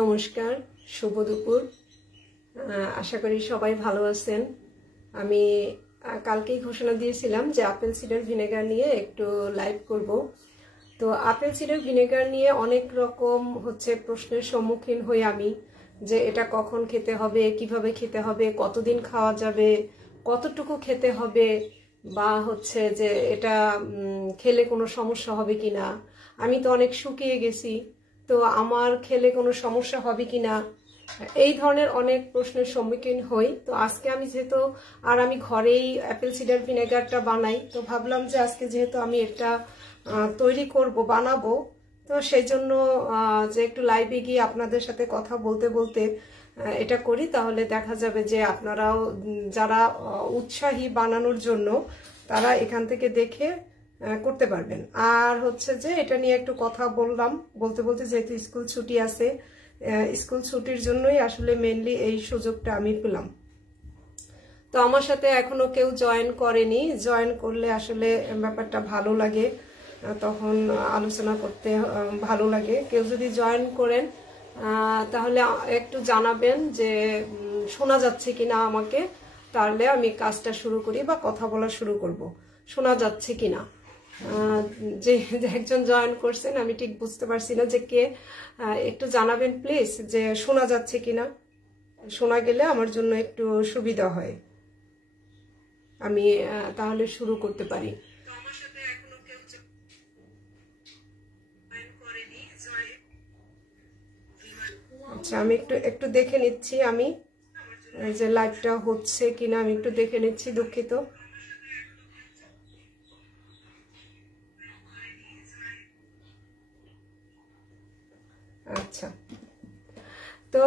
নমস্কার, শুভ দুপুর। আশা করি সবাই ভালো আছেন। আমি কালকেই ঘোষণা দিয়েছিলাম যে আপেল সিডার ভিনেগার নিয়ে একটু লাইভ করব। তো আপেল সিডার ভিনেগার নিয়ে অনেক রকম প্রশ্নের সম্মুখীন হই আমি, যে এটা কখন খেতে হবে, কিভাবে খেতে হবে, কতদিন খাওয়া যাবে, কতটুকু খেতে হবে, বা যে এটা খেলে কোনো সমস্যা হবে কিনা। আমি তো অনেক শুকিয়ে গেছি, তো আমার খেলে কোনো সমস্যা হবে কিনা, এই ধরনের অনেক প্রশ্নের সম্মুখীন হই। তো আজকে আমি আমি ঘরেই অ্যাপেল সিডার ভিনেগারটা বানাই, তো ভাবলাম যে আজকে যেহেতু আমি এটা তৈরি করব, বানাবো, তো সেই জন্য যে একটু লাইভে গিয়ে আপনাদের সাথে কথা বলতে বলতে এটা করি, তাহলে দেখা যাবে যে আপনারাও যারা উৎসাহী বানানোর জন্য তারা এখান থেকে দেখে করতে পারবেন। আর যে এটা নিয়ে একটু কথা বলতে বলতে যেহেতু স্কুল ছুটি আছে, স্কুল ছুটির জন্যই আসলে মেনলি এই সুযোগটা আমি পেলাম। তো আমার সাথে এখনো কেউ জয়েন করেনি, জয়েন করলে আসলে ব্যাপারটা ভালো লাগে, তখন আলোচনা করতে ভালো লাগে। কেউ যদি জয়েন করেন তাহলে একটু জানাবেন যে শোনা যাচ্ছে কিনা আমাকে, তাহলে আমি কাজটা শুরু করি বা কথা বলা শুরু করব। শোনা যাচ্ছে কিনা, যে একজন জয়েন করছেন আমি ঠিক বুঝতে পারছি না যে কে, একটু জানাবেন প্লিজ যে শোনা যাচ্ছে কিনা। শোনা গেলে আমার জন্য একটু সুবিধা হয়, আমি তাহলে শুরু করতে পারি। আচ্ছা, আমি একটু দেখে নিচ্ছি, আমি যে লাইভটা হচ্ছে কিনা আমি একটু দেখে নিচ্ছি, দুঃখিত। আচ্ছা, তো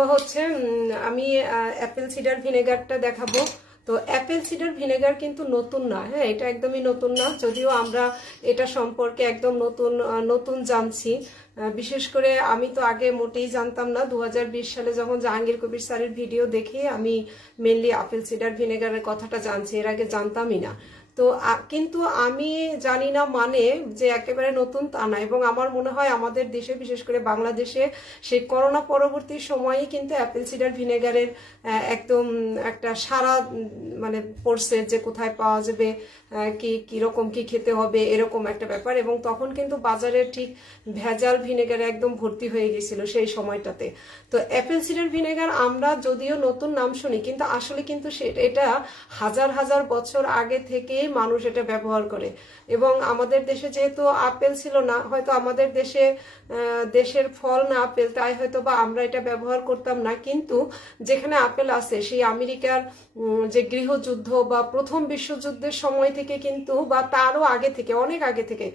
আমি অ্যাপেল সিডার ভিনেগারটা দেখাবো। তো অ্যাপেল সিডার ভিনেগার কিন্তু নতুন না, হ্যাঁ, এটা একদমই নতুন না, যদিও আমরা এটা সম্পর্কে একদম নতুন জানছি। বিশেষ করে আমি তো আগে মোটেই জানতাম না। 2020 সালে যখন জাহাঙ্গীর কবির স্যারের ভিডিও দেখে আমি মেনলি আপেল সিডার ভিনেগারের কথাটা জানছি, এর আগে জানতামই না। তো কিন্তু আমি জানি না মানে যে একেবারে নতুন তা না, এবং আমার মনে হয় আমাদের দেশে, বিশেষ করে বাংলাদেশে, সেই করোনা পরবর্তী সময়ে কিন্তু অ্যাপেল সিডার ভিনেগারের একদম একটা সারা পড়ছে যে কোথায় পাওয়া যাবে, কিরকম কি খেতে হবে, এরকম একটা ব্যাপার। এবং তখন কিন্তু বাজারে ঠিক ভেজাল ভিনেগারে একদম ভর্তি হয়ে গেছিল সেই সময়টাতে। তো অ্যাপেল সিডার ভিনেগার আমরা যদিও নতুন নাম শুনি, কিন্তু আসলে কিন্তু এটা হাজার হাজার বছর আগে থেকে মানুষ এটা ব্যবহার করে। এবং আমাদের দেশে যেহেতু আপেল ছিল না, হয়তো আমাদের দেশের ফল না আপেল, তাই হয়তো বা আমরা এটা ব্যবহার করতাম না। কিন্তু যেখানে আপেল আছে, সেই আমেরিকার যে গৃহযুদ্ধ বা প্রথম বিশ্বযুদ্ধের সময় থেকে কিন্তু, বা তারও আগে থেকে, অনেক আগে থেকে,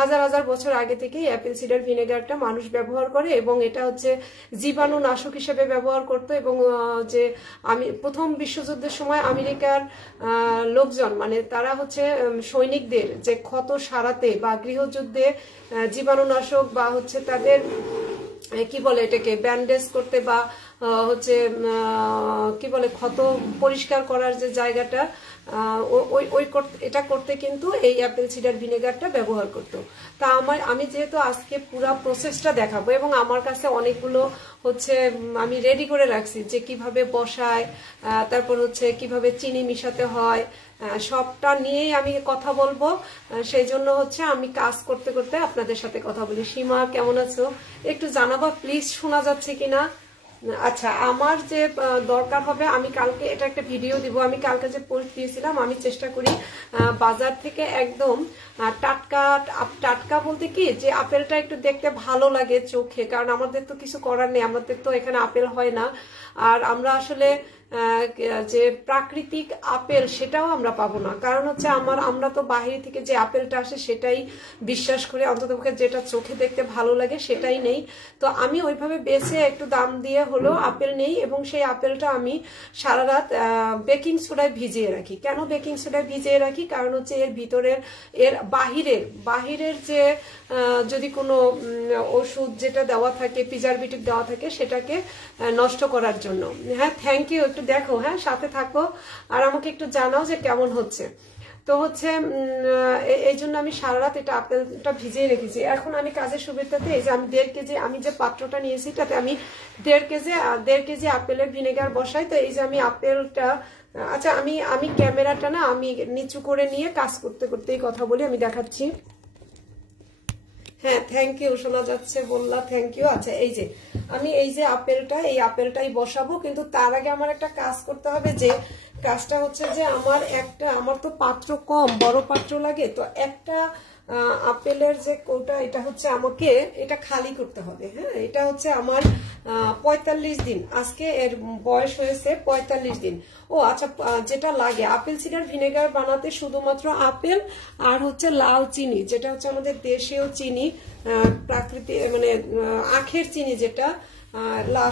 হাজার হাজার বছর আগে থেকেই অ্যাপেল সিডার ভিনেগারটা মানুষ ব্যবহার করে। এবং এটা জীবাণু নাশক হিসেবে ব্যবহার করতো। এবং যে প্রথম বিশ্বযুদ্ধের সময় আমেরিকার লোকজন, তারা সৈনিকদের যে ক্ষত সারাতে বা গৃহযুদ্ধে জীবাণুনাশক বা তাদের কি বলে এটাকে ব্যান্ডেজ করতে, বা কি বলে ক্ষত পরিষ্কার করার যে জায়গাটা, এটা করতে কিন্তু এই অ্যাপেল সিডার ভিনেগারটা ব্যবহার করতো। তা আমি যেহেতু আজকে পুরা প্রসেসটা দেখাবো, এবং আমার কাছে অনেকগুলো আমি রেডি করে রাখছি যে কিভাবে বসায়, তারপর কিভাবে চিনি মিশাতে হয়, সবটা নিয়েই আমি কথা বলবো। সেই জন্য আমি কাজ করতে করতে আপনাদের সাথে কথা বলি। সীমা, কেমন আছো? একটু জানাবা প্লিজ, শোনা যাচ্ছে কিনা। আচ্ছা, আমার যে দরকার হবে, আমি কালকে এটা একটা ভিডিও দিব। আমি কালকে যে পোস্ট দিয়েছিলাম, আমি চেষ্টা করি বাজার থেকে একদম টাটকা বলতে কি, যে আপেলটা একটু দেখতে ভালো লাগে চোখে, কারণ আমাদের তো কিছু করার নেই, আমাদের তো এখানে আপেল হয় না। আর আমরা আসলে যে প্রাকৃতিক আপেল সেটাও আমরা পাবো না, কারণ আমরা তো বাহির থেকে যে আপেলটা আসে সেটাই বিশ্বাস করে, অন্ততপক্ষে যেটা চোখে দেখতে ভালো লাগে সেটাই নেই। তো আমি ওইভাবে বেছে একটু দাম দিয়ে হলো আপেল নেই, এবং সেই আপেলটা আমি সারা রাত বেকিং সোডায় ভিজিয়ে রাখি। কেন বেকিং সোডায় ভিজিয়ে রাখি? কারণ এর ভিতরের, এর বাহিরের যে যদি কোনো ওষুধ যেটা দেওয়া থাকে, প্রিজারভেটিভ দেওয়া থাকে, সেটাকে নষ্ট করার জন্য। হ্যাঁ, থ্যাংক ইউ। একটু দেখো, হ্যাঁ, সাথে থাকো আর আমাকে একটু জানাও যে কেমন হচ্ছে। তো হচ্ছে এই জন্য আমি সারা রাত এটা আপেলটা ভিজিয়ে রেখেছি। এখন আমি কাজের সুবিধাতে এই যে আমি 1.5 কেজি, আমি যে পাত্রটা নিয়েছি তাতে আমি 1.5 কেজি আপেলের ভিনেগার বসাই। তো এই যে আমি আপেলটা, আচ্ছা আমি ক্যামেরাটা না আমি নিচু করে নিয়ে কাজ করতে করতেই কথা বলি, আমি দেখাচ্ছি। হ্যাঁ, থ্যাংক ইউ, শোনা যাচ্ছে, বললা থ্যাংক ইউ। আচ্ছা এই যে আমি এই যে এই আপেলটাই বসাবো, কিন্তু তার আগে আমার একটা কাজ করতে হবে। যে কাজটা হচ্ছে যে আমার তো পাত্র কম, বড় পাত্র লাগে। তো একটা আপেলের যে কৌটা, এটা হচ্ছে আমাকে এটা খালি করতে হবে। হ্যাঁ, এটা হচ্ছে আমার 45 দিন, আজকে এর বয়স হয়েছে 45 দিন। ও আচ্ছা, যেটা লাগে আপেল সিডার ভিনেগার বানাতে শুধুমাত্র আপেল আর হচ্ছে লাল চিনি, যেটা হচ্ছে আমাদের দেশীয় চিনি, প্রাকৃতিক মানে আখের চিনি, যেটা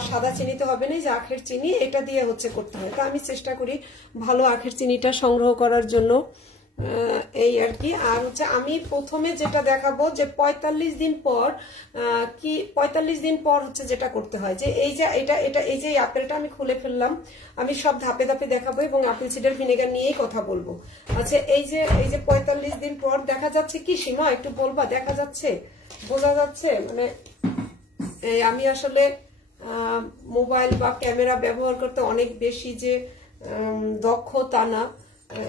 সাদা চিনি তো হবে না, যে আখের চিনি, এটা দিয়ে হচ্ছে করতে হয়। তো আমি চেষ্টা করি ভালো আখের চিনিটা সংগ্রহ করার জন্য, এই আর কি। আর হচ্ছে আমি প্রথমে যেটা দেখাবো যে 45 দিন পর 45 দিন পর হচ্ছে যেটা করতে হয়, যে এই যে এটা এই যে আপেলটা আমি খুলে ফেললাম, আমি সব ধাপে ধাপে দেখাবো এবং আপেল সিডার ভিনেগার নিয়েই কথা বলবো। আচ্ছা এই যে 45 দিন পর দেখা যাচ্ছে কি সীমা, একটু বলবা, দেখা যাচ্ছে, বোঝা যাচ্ছে? মানে আমি আসলে মোবাইল বা ক্যামেরা ব্যবহার করতে অনেক বেশি যে দক্ষ তা না।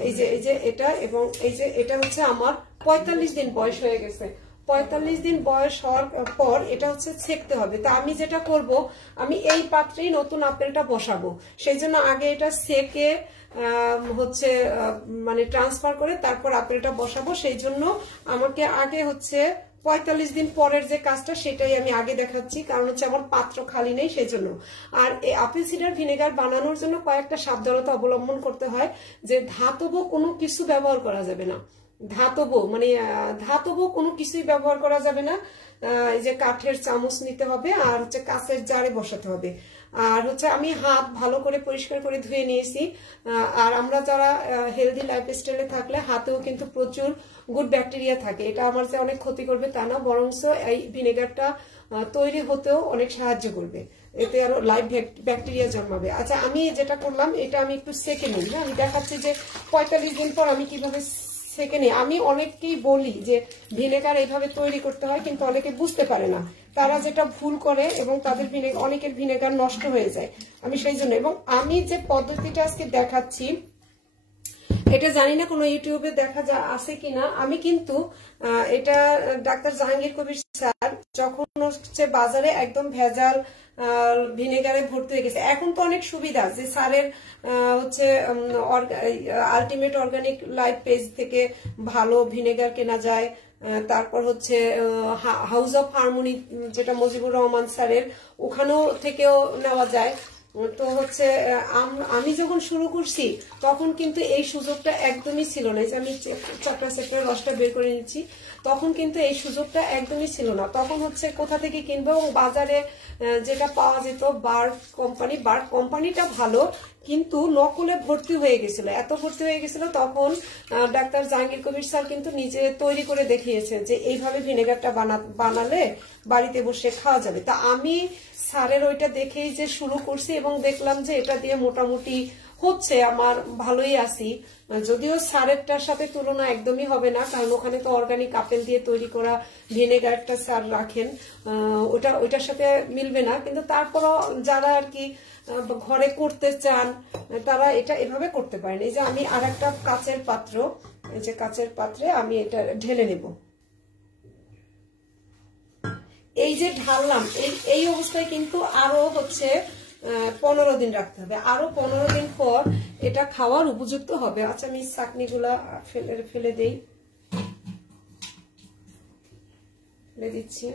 এই যে এটা, এবং এই যে এটা হচ্ছে আমার 45 দিন বয়স হয়ে গেছে। 45 দিন বয়স হওয়ার পর এটা হচ্ছে ছেঁকতে হবে। তা আমি যেটা করব, আমি এই পাত্রেই নতুন আপেলটা বসাবো। সেই জন্য আগে এটা ছেঁকে হচ্ছে মানে ট্রান্সফার করে তারপর আপেলটা বসাবো। সেই জন্য আমাকে আগে হচ্ছে 45 দিন পরের যে কাজটা সেটাই আমি আগে দেখাচ্ছি, কারণ হচ্ছে আমার পাত্র খালি নেই সেই জন্য। আর এই আপেল সিডার ভিনেগার বানানোর জন্য কয়েকটা সাবধানতা অবলম্বন করতে হয়। যে ধাতব কোনো কিছু ব্যবহার করা যাবে না, ধাতব কোনো কিছুই ব্যবহার করা যাবে না। এই যে কাঠের চামচ নিতে হবে, আর হচ্ছে কাঁচের জারে বসাতে হবে। আর হচ্ছে আমি হাত ভালো করে পরিষ্কার করে ধুয়ে নিয়েছি। আর আমরা যারা হেলদি লাইফস্টাইলে থাকলে হাতেও কিন্তু প্রচুর গুড ব্যাকটেরিয়া থাকে, এটা আমার যে অনেক ক্ষতি করবে তা না, বরঞ্চ এই ভিনেগারটা তৈরি হতেও অনেক সাহায্য করবে, এতে আরো লাইভ ব্যাকটেরিয়া জন্মাবে। আচ্ছা আমি যেটা করলাম, এটা আমি একটু সেকে নিই। হ্যাঁ, আমি দেখাচ্ছি যে 45 দিন পর আমি কিভাবে সেকে নিই। আমি অনেককেই বলি যে ভিনেগার এইভাবে তৈরি করতে হয়, কিন্তু অনেকে বুঝতে পারে না, তারা যেটা ভুল করে এবং তাদের অনেকের ভিনেগার নষ্ট হয়ে যায়। আমি সেই জন্য, এবং আমি যে পদ্ধতিটা আজকে দেখাচ্ছি এটা জানি না কোনো ইউটিউবে দেখা আছে কিনা। আমি কিন্তু এটা ডাক্তার জাহাঙ্গীর কবির স্যার যখন হচ্ছে বাজারে একদম ভেজাল ভিনেগারে ভর্তি হয়ে গেছে, এখন তো অনেক সুবিধা যে স্যারের হচ্ছে আলটিমেট অর্গানিক লাইফ পেজ থেকে ভালো ভিনেগার কেনা যায়। তারপর হচ্ছে হাউস অফ হারমোনি, যেটা মুজিবুর রহমান স্যারের, ওখানেও থেকেও নেওয়া যায়। তো হচ্ছে আমি যখন শুরু করছি তখন কিন্তু এই সুযোগটা একদমই ছিল না। যে আমি চারটা সেক্টরের রসটা বের করে নিচ্ছি, তখন কিন্তু এই সুযোগটা একদমই ছিল না। তখন হচ্ছে কোথা থেকে কিনবো, এবং বাজারে যেটা পাওয়া যেত বার্ক কোম্পানিটা ভালো, কিন্তু নকলে ভর্তি হয়ে গেছিল, এত ভর্তি হয়ে গেছিল। তখন ডাক্তার জাহাঙ্গীর কবির স্যার কিন্তু নিজে তৈরি করে দেখিয়েছেন যে এইভাবে ভিনেগারটা বানালে বাড়িতে বসে খাওয়া যাবে। তা আমি স্যারের ওইটা দেখেই যে শুরু করছি, এবং দেখলাম যে এটা দিয়ে মোটামুটি হচ্ছে, আমার ভালোই আছি। যদিও স্যারেরটার সাথে তুলনা একদমই হবে না, কারণ ওখানে তো অর্গানিক আপেল দিয়ে তৈরি করা ভিনেগারটা স্যার রাখেন, ওইটার সাথে মিলবে না। কিন্তু তারপরও যারা আর কি ঘরে করতে চান তারা এটা এভাবে করতে পারেন। এই যে আমি আর একটা কাচের পাত্র, এই যে কাচের পাত্রে আমি এটা ঢেলে নেব। এই যে ঢাললাম, এই অবস্থায় কিন্তু আরো হচ্ছে 15 দিন রাখতে হবে, আরো 15 দিন পর এটা খাওয়ার উপযুক্ত হবে। আচ্ছা আমি চাকনিগুলা ফেলে দিচ্ছি,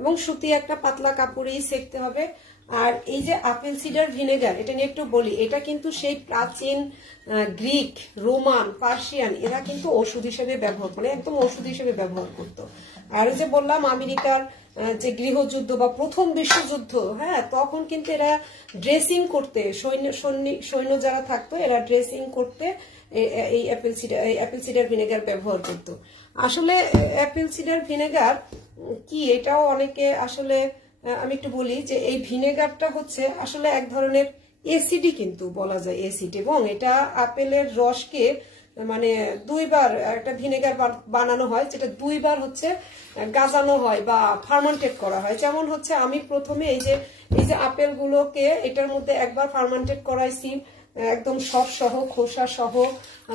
এবং সুতি একটা পাতলা কাপড়েই সেকতে হবে। আর এই যে আপেল সিডার ভিনেগার, এটা নিয়ে একটু বলি, এটা কিন্তু সেই প্রাচীন গ্রিক, রোমান, পার্সিয়ান, এরা কিন্তু ওষুধ হিসেবে ব্যবহার করে, একদম ওষুধ হিসেবে ব্যবহার করতো। আর যে বললাম আমেরিকার যে গৃহযুদ্ধ বা প্রথম বিশ্বযুদ্ধ, হ্যাঁ, তখন কিন্তু এরা ড্রেসিং করতে, সৈন্য যারা থাকতো এরা ড্রেসিং করতে এই অ্যাপেল সিডার ভিনেগার ব্যবহার করতো। আসলে অ্যাপেল সিডার ভিনেগার কি, এটাও অনেকে আসলে আমি একটু বলি যে এই ভিনেগারটা হচ্ছে আসলে এক ধরনের এসিডই কিন্তু বলা যায়, এসিড, এবং এটা আপেলের রসকে মানে দুইবার একটা ভিনেগার বানানো হয়, যেটা দুইবার হচ্ছে গাজানো হয় বা ফার্মেন্টেড করা হয়। যেমন হচ্ছে আমি প্রথমে এই যে আপেলগুলোকে এটার মধ্যে একবার ফার্মেন্টেড করাইছি, একদম সব সহ খোসা সহ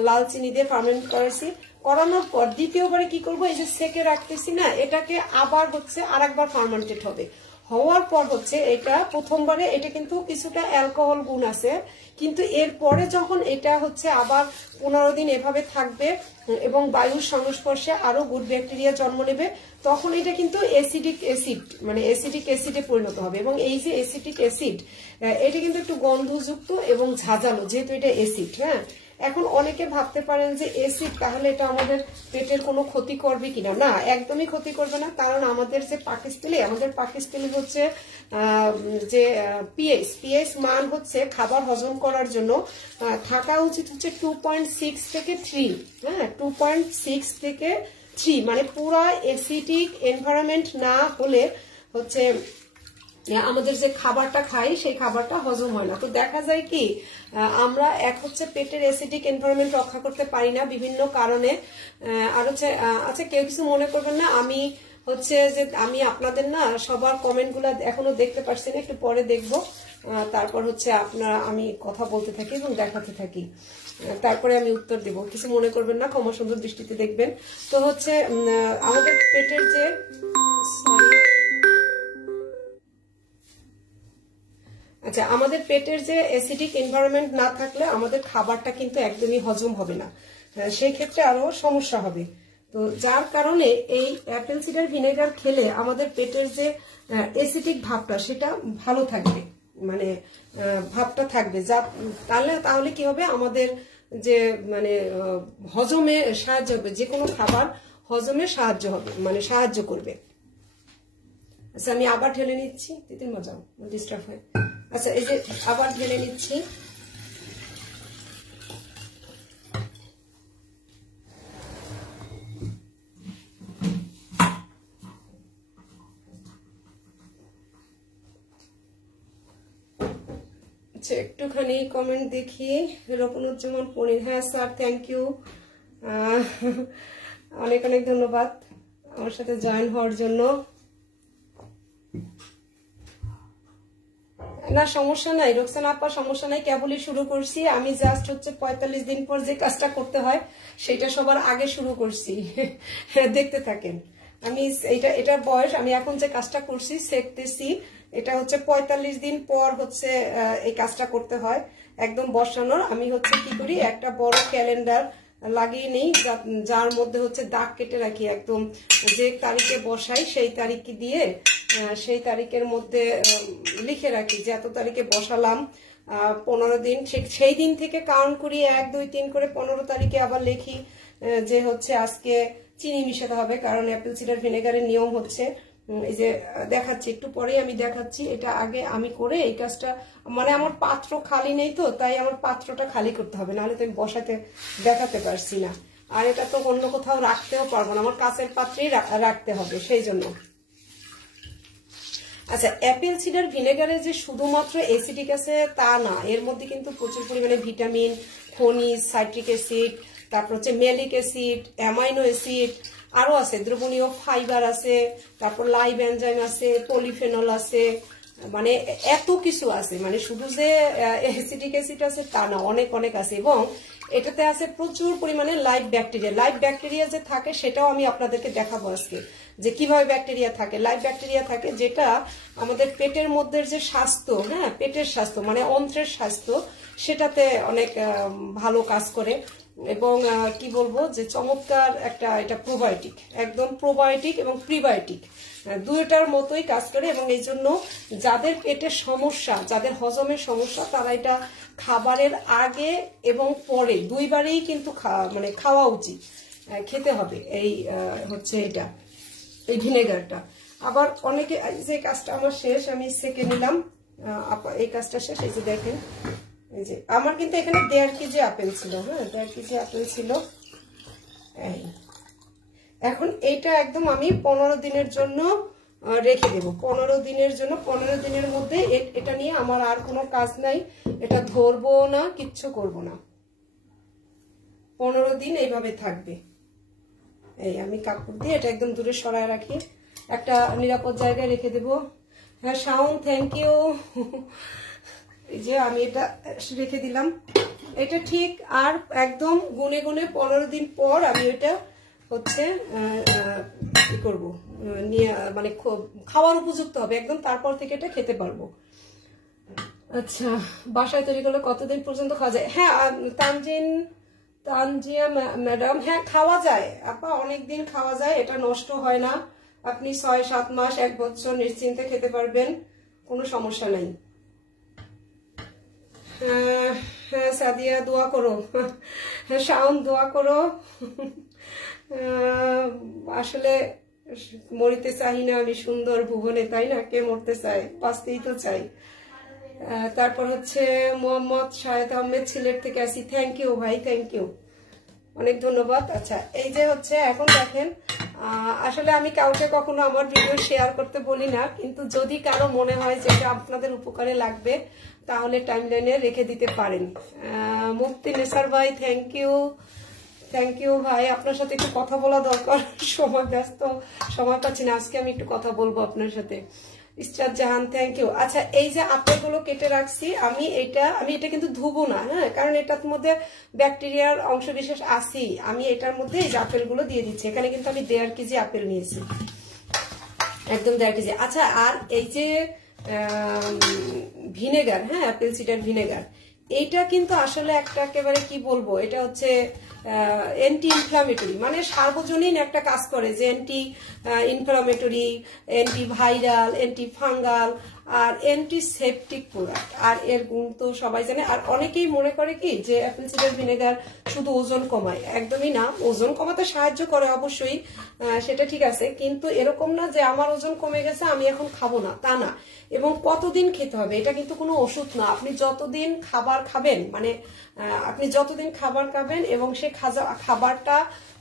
লাল চিনি দিয়ে ফার্মেন্ট করাইছি। করানোর পর দ্বিতীয়বারে কি করব, এই যে সেকে রাখতেছি না, এটাকে আবার হচ্ছে আরেকবার ফার্মেন্টেড হবে। হওয়ার পর হচ্ছে এটা প্রথমবারে এটা কিন্তু কিছুটা অ্যালকোহল গুণ আছে, কিন্তু এরপরে যখন এটা হচ্ছে আবার 15 দিন এভাবে থাকবে এবং বায়ুর সংস্পর্শে আরো গুড ব্যাকটেরিয়া জন্ম নেবে, তখন এটা কিন্তু অ্যাসিডিক অ্যাসিড মানে অ্যাসিডিক অ্যাসিডে পরিণত হবে। এবং এই যে অ্যাসিডিক অ্যাসিড, এটা কিন্তু একটু গন্ধযুক্ত এবং ঝাঁঝালো, যেহেতু এটা অ্যাসিড। হ্যাঁ, এখন অনেকে ভাবতে পারেন যে অ্যাসিড তাহলে এটা আমাদের পেটের কোনো ক্ষতি করবে কিনা। না, একদমই ক্ষতি করবে না, কারণ আমাদের যে পাকস্থলী হচ্ছে যে পিএইচ মান হচ্ছে খাবার হজম করার জন্য থাকা উচিত হচ্ছে 2.6 থেকে 3। হ্যাঁ, 2.6 থেকে 3, মানে পুরা অ্যাসিডিক এনভায়রনমেন্ট না হলে হচ্ছে আমাদের যে খাবারটা খাই সেই খাবারটা হজম হয় না। তো দেখা যায় কি আমরা এক হচ্ছে পেটের অ্যাসিডিক এনভায়রনমেন্ট রক্ষা করতে পারি না বিভিন্ন কারণে। আর হচ্ছে আচ্ছা, কেউ কিছু মনে করবেন না, আমি হচ্ছে যে আমি আপনাদের না সবার কমেন্ট গুলা এখনো দেখতে পারছি না, একটু পরে দেখবো। তারপর হচ্ছে আমি কথা বলতে থাকি এবং দেখাতে থাকি, তারপরে আমি উত্তর দেব, কিছু মনে করবেন না, ক্ষমা সুন্দর দৃষ্টিতে দেখবেন। তো হচ্ছে আমাদের পেটের যে আচ্ছা, আমাদের পেটের যে অ্যাসিডিক এনভায়রনমেন্ট না থাকলে আমাদের খাবারটা কিন্তু একদমই হজম হবে না, সেই ক্ষেত্রে আরো সমস্যা হবে। তো যার কারণে এই অ্যাপেল সিডার ভিনেগার খেলে আমাদের পেটের যে অ্যাসিডিক ভাবটা সেটা ভালো থাকবে, মানে ভাবটা থাকবে। যা তাহলে কি হবে, আমাদের যে মানে হজমে সাহায্য হবে, যে কোনো খাবার হজমে সাহায্য করবে। আচ্ছা, আমি আবার ঢেলে নিচ্ছি, তিতির মজাও ডিস্টার্ব হয়। আচ্ছা, এই যে আবার ঢেলে নিচ্ছি। আচ্ছা, একটুখানি কমেন্ট দেখি। রকুনুজ্জামান পনির, হ্যাঁ স্যার, থ্যাংক ইউ, অনেক অনেক ধন্যবাদ আমার সাথে জয়েন হওয়ার জন্য। না, সমস্যা নাই রোকসানা আপা, সমস্যা নাই, কেবলই শুরু করছি আমি। জাস্ট হচ্ছে 45 দিন পর যে কাজটা করতে হয় সেটা সবার আগে শুরু করছি। দেখতে থাকেন, আমি এটার বয়স, আমি এখন যে কাজটা করছি শিখতেছি, এটা হচ্ছে 45 দিন পর হচ্ছে এই কাজটা করতে হয় একদম বসানোর। আমি হচ্ছে কি করি, একটা বড় ক্যালেন্ডার লাগিয়ে নেই, যার মধ্যে হচ্ছে দাগ কেটে রাখি, একদম যে তারিখে বসাই সেই তারিখ দিয়ে সেই তারিখের মধ্যে লিখে রাখি যে এত তারিখে বসালাম, 15 দিন, সেই দিন থেকে কাউন্ট করি 1 2 3 করে 15 তারিখে আবার লিখি যে হচ্ছে আজকে চিনি মিশাতে হবে, কারণ অ্যাপেল সিডার ভিনেগারের নিয়ম হচ্ছে, এই যে দেখাচ্ছি একটু পরেই আমি দেখাচ্ছি। এটা আগে আমি করে এই কাজটা, মানে আমার পাত্র খালি নেই, তো তাই আমার পাত্রটা খালি করতে হবে, নাহলে তো আমি বসাতে দেখাতে পারছি না। আর এটা তো অন্য কোথাও রাখতেও পারবো না, আমার কাঁচের পাত্রেই রাখতে হবে, সেই জন্য। আচ্ছা, অ্যাপেল সিডার ভিনেগারে যে শুধুমাত্র অ্যাসিডিক আছে তা না, এর মধ্যে কিন্তু প্রচুর পরিমাণে ভিটামিন, খনিজ, সাইট্রিক অ্যাসিড, তারপর হচ্ছে মেলিক অ্যাসিড, অ্যামাইনো অ্যাসিড, আরো আছে দ্রবণীয় ফাইবার আছে, তারপর লাইভ এনজাইম আছে, পলিফেনল আছে, মানে এত কিছু আছে, মানে শুধু যে অ্যাসিডিক অ্যাসিড আছে তা না, অনেক অনেক আছে। এবং এটাতে আছে প্রচুর পরিমাণে লাইভ ব্যাকটেরিয়া যে থাকে সেটাও আমি আপনাদেরকে দেখাবো আজকে, যে কিভাবে ব্যাকটেরিয়া থাকে। লাইভ ব্যাকটেরিয়া থাকে যেটা আমাদের পেটের মধ্যে যে স্বাস্থ্য, হ্যাঁ পেটের স্বাস্থ্য মানে অন্ত্রের স্বাস্থ্য, সেটাতে অনেক ভালো কাজ করে। এবং কি বলবো যে চমৎকার একটা, এটা প্রোবায়োটিক, একদম প্রোবায়োটিক এবং প্রিবায়োটিক দুইটার মতোই কাজ করে। এবং এই জন্য যাদের পেটের সমস্যা, যাদের হজমের সমস্যা, তারা এটা খাবারের আগে এবং পরে দুইবারেই কিন্তু মানে খাওয়া উচিত, খেতে হবে এই হচ্ছে এটা, এই ভিনেগারটা। আবার অনেকে, যে কাজটা আমার শেষ, আমি সেকে নিলাম, এই কাজটা শেষ। এই যে দেখেন, এই যে আমার কিন্তু এখানে 1.5 কেজি আপেল ছিল, হ্যাঁ 1.5 কেজি আপেল ছিল। এখন এইটা একদম আমি 15 দিনের জন্য রেখে দেব, 15 দিনের জন্য। 15 দিনের মধ্যে এটা নিয়ে আমার আর কোনো কাজ নাই, এটা ধরবো না, কিচ্ছু করব না। 15 দিন এইভাবে থাকবে। এই আমি কাপড় দিয়ে এটা একদম দূরে সরায় রাখি, একটা নিরাপদ জায়গায় রেখে দেব। হ্যাঁ শাওন, থ্যাংক ইউ। এই যে আমি এটা রেখে দিলাম। এটা ঠিক আর একদম গুনে গুনে 15 দিন পর আমি এটা হচ্ছে কি করব, নিয়ে মানে খাওয়ার উপযুক্ত হবে একদম, তারপর থেকে এটা খেতে পারবো। আচ্ছা, বাসায় তৈরি করলে কতদিন পর্যন্ত খাওয়া যায়? হ্যাঁ তানজিয়া ম্যাডাম, হ্যাঁ খাওয়া যায় আপা, অনেকদিন খাওয়া যায়, এটা নষ্ট হয় না। আপনি 6-7 মাস 1 বছর নিশ্চিন্তে খেতে পারবেন, কোনো সমস্যা নাই। হ্যাঁ সাদিয়া দোয়া করো, হ্যাঁ শাওন দোয়া করো। আসলে মরিতে চাই না আমি সুন্দর ভুবনে, তাই না? কে মরতে চায়, বাঁচতেই তো চাই। তারপর হচ্ছে মোহাম্মদ শাহেদ আহমেদ সিলেট থেকে আসি, থ্যাংক ইউ ভাই, থ্যাংক ইউ, অনেক ধন্যবাদ। আচ্ছা এই যে হচ্ছে এখন দেখেন, আসলে আমি কাউকে কখনো আমার ভিডিও শেয়ার করতে বলি না, কিন্তু যদি কারো মনে হয় যে এটা আপনাদের উপকারে লাগবে তাহলে টাইমলাইনে রেখে দিতে পারেন। মুফতি নেসার ভাই, থ্যাংক ইউ ভাই, আপনার সাথে একটু কথা বলা দরকার, সময় ব্যস্ত, সময় পাচ্ছি না, আজকে আমি একটু কথা বলবো আপনার সাথে। ইসরাত জাহান, থ্যাংক ইউ। আচ্ছা এই যে আপেলগুলো কেটে রাখছি, আমি এটা কিন্তু ধুবো না, হ্যাঁ, কারণ এটার মধ্যে ব্যাকটেরিয়ার অংশ বিশেষ আছে। আমি এটার মধ্যে এই যে আপেলগুলো দিয়ে দিচ্ছি, এখানে কিন্তু আমি 1.5 কেজি আপেল নিয়েছি, একদম 1.5 কেজি। আচ্ছা আর এই যে ভিনেগার, হ্যাঁ অ্যাপেল সিডার ভিনেগার, এইটা কিন্তু আসলে একটা একেবারে কি বলবো, এটা হচ্ছে অ্যান্টি ইনফ্লামেটরি, মানে সার্বজনীন একটা কাজ করে, যে anti inflammatory, anti viral, anti fungal আর অ্যান্টিসেপটিক প্রোডাক্ট। আর এর গুণ তো সবাই জানে। আর অনেকেই মনে করে কি যে অ্যাপেল সিডার ভিনেগার শুধু ওজন কমায়, একদমই না। ওজন কমাতে সাহায্য করে অবশ্যই, সেটা ঠিক আছে, কিন্তু এরকম না যে আমার ওজন কমে গেছে আমি এখন খাবো না, তা না। এবং কতদিন খেতে হবে এটা কিন্তু কোনো ওষুধ না। আপনি যতদিন খাবার খাবেন, মানে আপনি যতদিন খাবার খাবেন এবং সে খাবারটা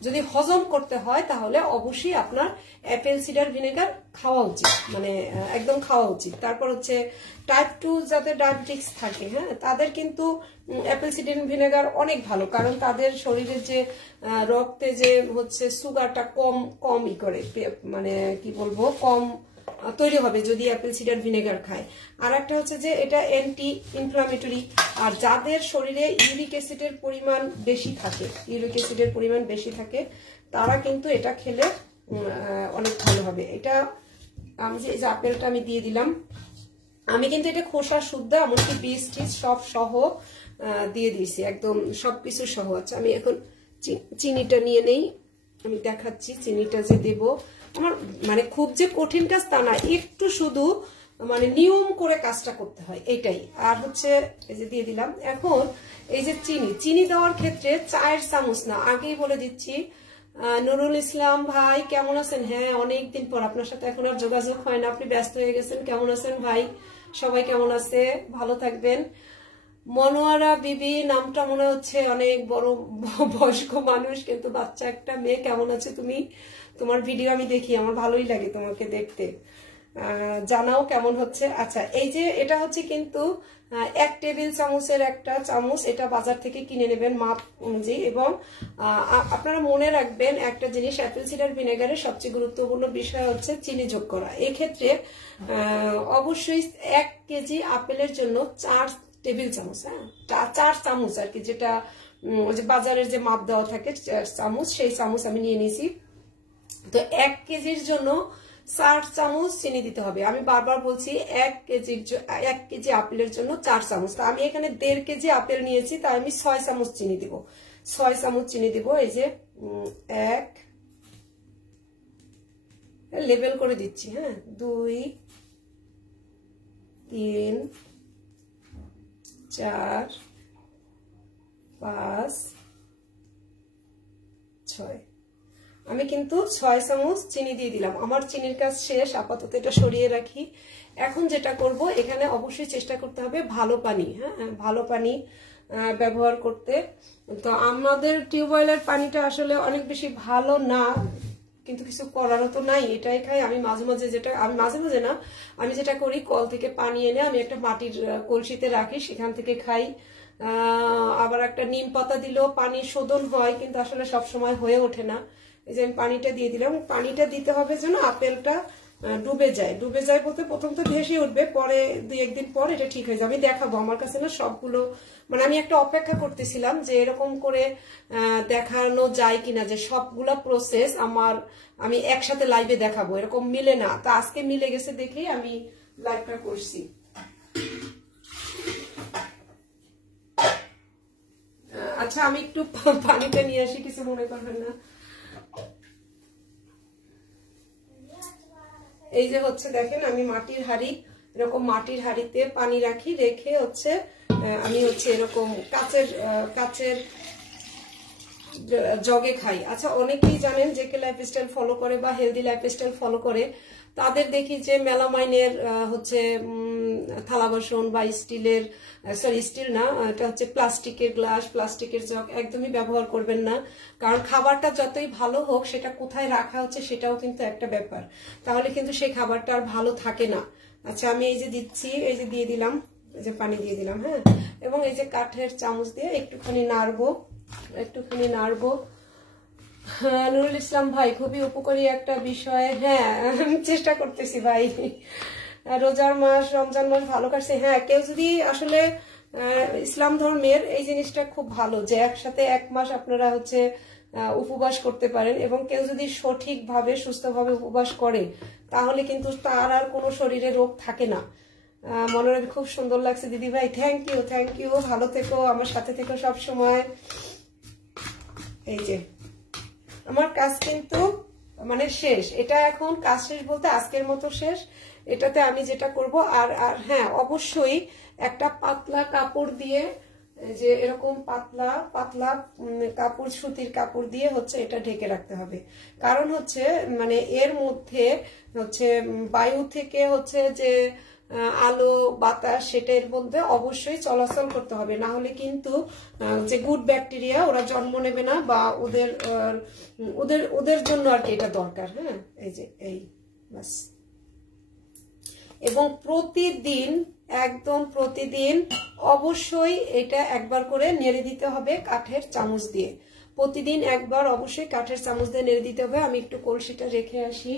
যদি হজম করতে হয় তাহলে অবশ্যই আপনার অ্যাপেল সিডার ভিনেগার খাওয়া উচিত, মানে একদম খাওয়া উচিত। তারপর হচ্ছে টাইপ 2 যাদের ডায়াবেটিক্স থাকে, হ্যাঁ তাদের কিন্তু অ্যাপেল সিডার ভিনেগার অনেক ভালো, কারণ তাদের শরীরে যে রক্তে যে হচ্ছে সুগারটা কমই করে, মানে কি বলবো, কম তৈরি হবে যদি অ্যাপেল সিডার ভিনেগার খায়। আর একটা হচ্ছে যে এটা অ্যান্টি ইনফ্লামেটরি। আর যাদের শরীরে ইউরিক অ্যাসিডের পরিমাণ বেশি থাকে, তারা কিন্তু এটা খেলে অনেক ভালো হবে। এটা আমি যে এই যে আপেলটা আমি দিয়ে দিলাম, আমি কিন্তু এটা খোসা শুদ্ধ, এমনকি বীজ টিজ সব সহ দিয়ে দিয়েছি, একদম সবকিছু সহ। আচ্ছা আমি এখন চিনিটা নিয়ে নেই, আমি দেখাচ্ছি চিনিটা যে দেব। আমার মানে খুব যে কঠিন কাজ তা না, একটু শুধু মানে নিয়ম করে কাজটা করতে হয়, এটাই। আর হচ্ছে এই যে দিয়ে দিলাম। এখন এই যে চিনি দেওয়ার ক্ষেত্রে 4 চামচ না, আগেই বলে দিচ্ছি। নুরুল ইসলাম ভাই কেমন আছেন? হ্যাঁ অনেকদিন পর, আপনার সাথে এখন আর যোগাযোগ হয় না, আপনি ব্যস্ত হয়ে গেছেন। কেমন আছেন ভাই? সবাই কেমন আছে? ভালো থাকবেন। মনোয়ারা বিবি, নামটা মনে হচ্ছে অনেক বড় বয়স্ক মানুষ, কিন্তু বাচ্চা একটা মেয়ে। কেমন আছে তুমি? তোমার ভিডিও আমি দেখি, আমার ভালোই লাগে তোমাকে দেখতে, জানাও কেমন হচ্ছে। আচ্ছা এই যে এটা হচ্ছে কিন্তু 1 টেবিল চামচের একটা চামচ, এটা বাজার থেকে কিনে নেবেন মাপ অনুযায়ী। এবং আপনারা মনে রাখবেন একটা জিনিস, অ্যাপেল সিডার ভিনেগারের সবচেয়ে গুরুত্বপূর্ণ বিষয় হচ্ছে চিনি যোগ করা। এক্ষেত্রে অবশ্যই 1 কেজি আপেলের জন্য 4 টেবিল চামচ, হ্যাঁ 4 চামচ আর কি, যেটা ওই যে বাজারের যে মাপ দেওয়া থাকে চামচ, সেই চামচ আমি নিয়ে নিয়েছি। তো 1 কেজির জন্য 4 চামচ চিনি দিতে হবে। আমি বারবার বলছি 1 কেজি আপেলের জন্য 4 চামচ। তো আমি এখানে 1.5 কেজি আপেল নিয়েছি, তাই আমি 6 চামচ চিনি দিব। 6 চামচ চিনি দিব। এই যে 1 লেবেল করে দিচ্ছি, হ্যাঁ 2 3 4 5 6। আমি কিন্তু 6 চামচ চিনি দিয়ে দিলাম। আমার চিনির কাজ শেষ, আপাতত এটা সরিয়ে রাখি। এখন যেটা করব, এখানে অবশ্যই চেষ্টা করতে হবে ভালো পানি, হ্যাঁ ভালো পানি ব্যবহার করতে। তো আমাদের টিউবওয়েলের পানিটা আসলে অনেক বেশি ভালো না, কিন্তু কিছু করারও তো নাই, এটাই খাই। আমি মাঝে মাঝে না, আমি যেটা করি, কল থেকে পানি এনে আমি একটা মাটির কলসিতে রাখি, সেখান থেকে খাই। আবার একটা নিম পাতা দিলেও পানি শোধন হয়, কিন্তু আসলে সব সময় হয়ে ওঠে না। এই যে আমি পানিটা দিয়ে দিলাম। পানিটা দিতে হবে যেন আপেলটা ডুবে যায়। ডুবে যায় বলতে প্রথম তো ভেসে উঠবে, পরে 2-1 দিন পর এটা ঠিক হয়ে যাবে। আমি দেখাবো। আমার কাছে না সবগুলো, মানে আমি একটা অপেক্ষা করতেছিলাম যে এরকম করে দেখানো যায় কিনা, যে সবগুলা প্রসেস আমি একসাথে লাইভে দেখাবো, এরকম মিলে না। তা আজকে মিলে গেছে দেখেই আমি লাইভটা করছি। আচ্ছা, আমি একটু পানিটা নিয়ে আসি, কিছু মনে করবেন না। এই যে হচ্ছে দেখেন, আমি মাটির হাঁড়ি, এরকম মাটির হাঁড়িতে পানি রাখি, রেখে হচ্ছে আমি হচ্ছে এরকম কাচের জগে খাই। আচ্ছা, অনেকেই জানেন যে কে লাইফস্টাইল ফলো করে বা হেলদি লাইফস্টাইল ফলো করে, তাদের দেখি যে মেলামাইনের হচ্ছে থালা বাসন বা স্টিলের, সরি স্টিল না, এটা হচ্ছে প্লাস্টিকের গ্লাস, প্লাস্টিকের জগ একদমই ব্যবহার করবেন না। কারণ খাবারটা যতই ভালো হোক, সেটা কোথায় রাখা হচ্ছে সেটাও কিন্তু একটা ব্যাপার, তাহলে কিন্তু সেই খাবারটা আর ভালো থাকে না। আচ্ছা, আমি এই যে দিচ্ছি, এই যে দিয়ে দিলাম, এই যে পানি দিয়ে দিলাম, হ্যাঁ, এবং এই যে কাঠের চামচ দিয়ে একটুখানি নাড়বো। নুরুল ইসলাম ভাই, খুবই উপকারী একটা বিষয়। হ্যাঁ, আমি চেষ্টা করতেছি ভাই। রোজার মাস, রমজান মাস ভালো কাটছে। হ্যাঁ, কেউ যদি আসলে ইসলাম ধর্মের এই জিনিসটা খুব ভালো যে একসাথে 1 মাস আপনারা হচ্ছে উপবাস করতে পারেন, এবং কেউ যদি সঠিকভাবে সুস্থভাবে উপবাস করে, তাহলে কিন্তু তার আর কোনো শরীরে রোগ থাকে না। মনোরম, খুব সুন্দর লাগছে দিদি ভাই, থ্যাংক ইউ। ভালো থেকো, আমার সাথে থেকো সব সময়। এই যে আমার কাজ কিন্তু মানে শেষ, এটা এখন কাজ শেষ বলতে আজকের মতো শেষ। এটাতে আমি যেটা করব, আর হ্যাঁ, অবশ্যই একটা পাতলা কাপড় দিয়ে, যে এরকম পাতলা কাপড়, সুতির কাপড় দিয়ে হচ্ছে এটা ঢেকে রাখতে হবে। কারণ হচ্ছে মানে এর মধ্যে হচ্ছে বায়ু থেকে হচ্ছে যে আলো বাতাস, সেটার মধ্যে অবশ্যই চলাচল করতে হবে, না হলে কিন্তু যে গুড ব্যাকটেরিয়া ওরা জন্ম নেবে না, বা ওদের জন্য আর কি এটা দরকার। হ্যাঁ, এই যে এই বাস। এবং প্রতিদিন অবশ্যই এটা একবার করে নেড়ে দিতে হবে কাঠের চামচ দিয়ে। প্রতিদিন একবার অবশ্যই কাঠের চামচ দিয়ে নেড়ে দিতে হবে। আমি একটু কলসিটা রেখে আসি,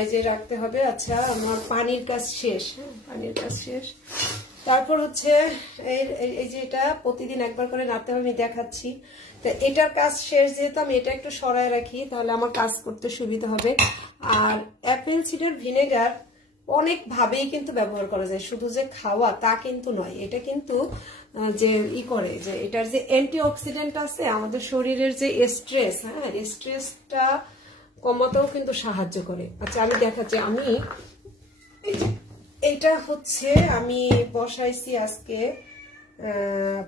এই যে রাখতে হবে। আচ্ছা, আমার পানির কাজ শেষ। হ্যাঁ, পানির কাজ শেষ। তারপর হচ্ছে এই যে এটা প্রতিদিন একবার করে নাড়তে হবে, আমি দেখাচ্ছি। তো এটার কাজ শেষ, যেহেতু আমি এটা একটু সরায় রাখি, তাহলে আমার কাজ করতে সুবিধা হবে। আর অ্যাপেল সিডার ভিনেগার অনেক ভাবেই কিন্তু ব্যবহার করা যায়, শুধু যে খাওয়া তা কিন্তু নয়। এটা কিন্তু যে করে, যে এটার যে অ্যান্টিঅক্সিডেন্ট আছে, আমাদের শরীরের যে স্ট্রেস, হ্যাঁ, স্ট্রেসটা কমাতেও কিন্তু সাহায্য করে। আচ্ছা, আমি দেখাচ্ছি। আমি এইটা হচ্ছে আমি বসাইছি আজকে